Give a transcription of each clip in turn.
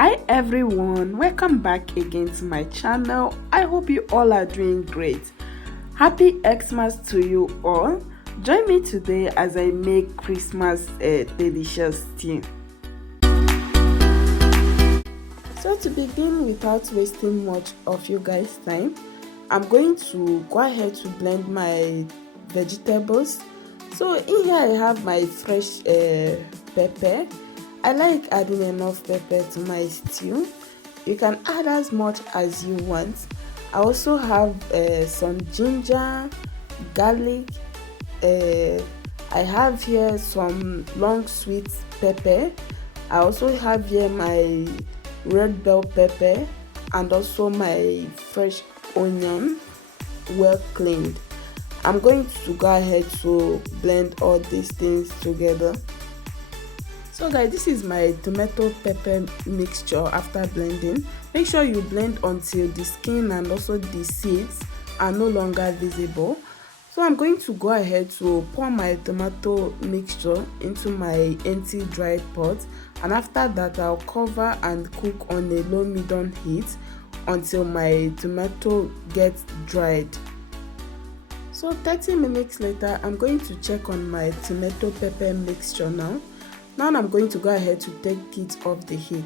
Hi everyone, welcome back again to my channel. I hope you all are doing great. Happy Xmas to you all. Join me today as I make Christmas delicious stew. So to begin, without wasting much of you guys time, I'm going to go ahead to blend my vegetables. So in here I have my fresh pepper. I like adding enough pepper to my stew. You can add as much as you want. I also have some ginger, garlic. I have here some long sweet pepper. I also have here my red bell pepper and also my fresh onion, well cleaned. I'm going to go ahead to blend all these things together. So guys, this is my tomato pepper mixture after blending. Make sure you blend until the skin and also the seeds are no longer visible. So I'm going to go ahead to pour my tomato mixture into my empty dry pot, and after that I'll cover and cook on a low medium heat until my tomato gets dried. So 30 minutes later, I'm going to check on my tomato pepper mixture now. Now I'm going to go ahead to take it off the heat.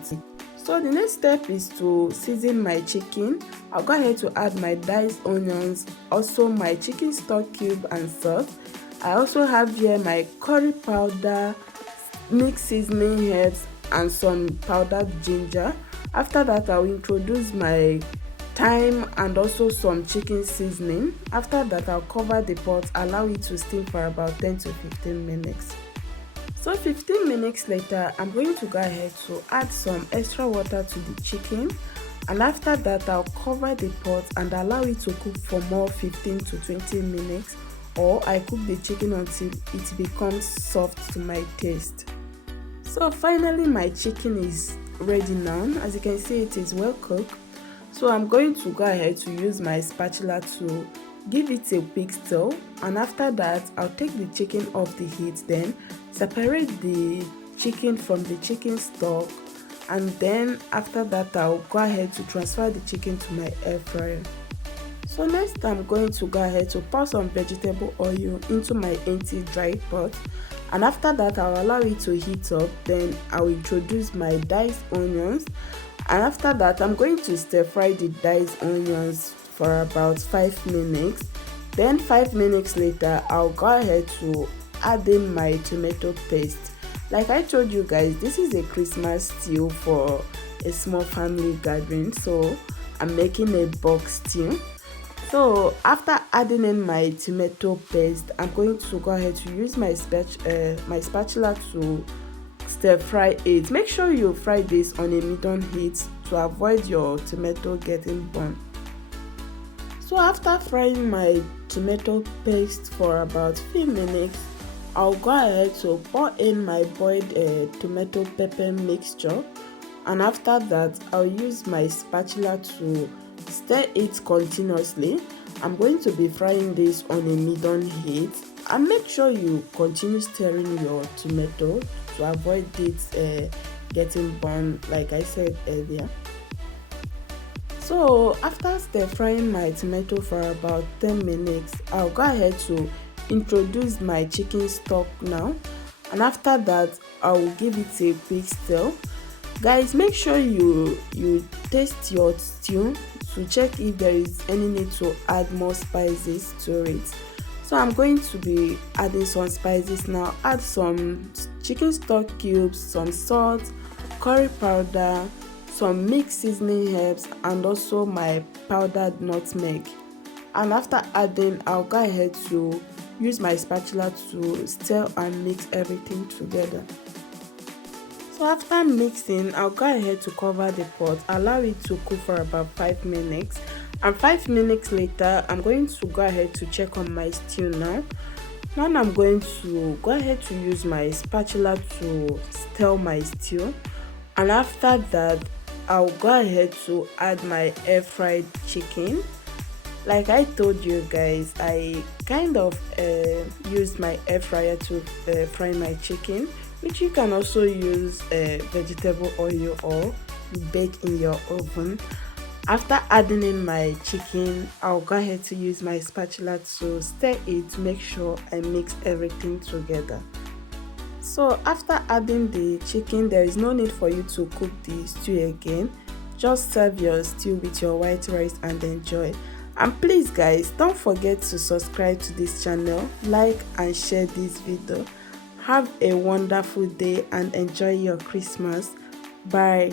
So the next step is to season my chicken. I'll go ahead to add my diced onions, also my chicken stock cube and salt. I also have here my curry powder, mixed seasoning herbs and some powdered ginger. After that, I'll introduce my thyme and also some chicken seasoning. After that, I'll cover the pot, allow it to steam for about 10 to 15 minutes. So 15 minutes later, I'm going to go ahead to add some extra water to the chicken, and after that I'll cover the pot and allow it to cook for more 15 to 20 minutes, or I cook the chicken until it becomes soft to my taste. So finally my chicken is ready now. As you can see, it is well cooked. So I'm going to go ahead to use my spatula to give it a quick stir, and after that I'll take the chicken off the heat, then separate the chicken from the chicken stock, and then after that I'll go ahead to transfer the chicken to my air fryer. So next I'm going to go ahead to pour some vegetable oil into my empty dry pot, and after that I'll allow it to heat up. Then I'll introduce my diced onions, and after that I'm going to stir fry the diced onions for about 5 minutes. Then 5 minutes later I'll go ahead to add in my tomato paste. Like I told you guys, this is a Christmas stew for a small family gathering, so I'm making a bulk stew. So after adding in my tomato paste, I'm going to go ahead to use my spatula to stir fry it. Make sure you fry this on a medium heat to avoid your tomato getting burnt. So after frying my tomato paste for about 3 minutes, I'll go ahead to pour in my boiled tomato pepper mixture, and after that I'll use my spatula to stir it continuously. I'm going to be frying this on a medium heat, and make sure you continue stirring your tomato to avoid it getting burnt, like I said earlier. So after stir frying my tomato for about 10 minutes, I'll go ahead to introduce my chicken stock now, and after that I will give it a quick stir. Guys, make sure you taste your stew to check if there is any need to add more spices to it. So I'm going to be adding some spices now. Add some chicken stock cubes, some salt, curry powder, some mixed seasoning herbs and also my powdered nutmeg. And after adding, I'll go ahead to use my spatula to stir and mix everything together. So after mixing, I'll go ahead to cover the pot, allow it to cook for about 5 minutes, and 5 minutes later I'm going to go ahead to check on my stew now. Now I'm going to go ahead to use my spatula to stir my stew, and after that I'll go ahead to add my air fried chicken. Like I told you guys, I kind of used my air fryer to fry my chicken, which you can also use vegetable oil or bake in your oven. After adding in my chicken, I'll go ahead to use my spatula to stir it, make sure I mix everything together. So after adding the chicken, there is no need for you to cook the stew again. Just serve your stew with your white rice and enjoy. And please guys, don't forget to subscribe to this channel, like and share this video. Have a wonderful day and enjoy your Christmas. Bye.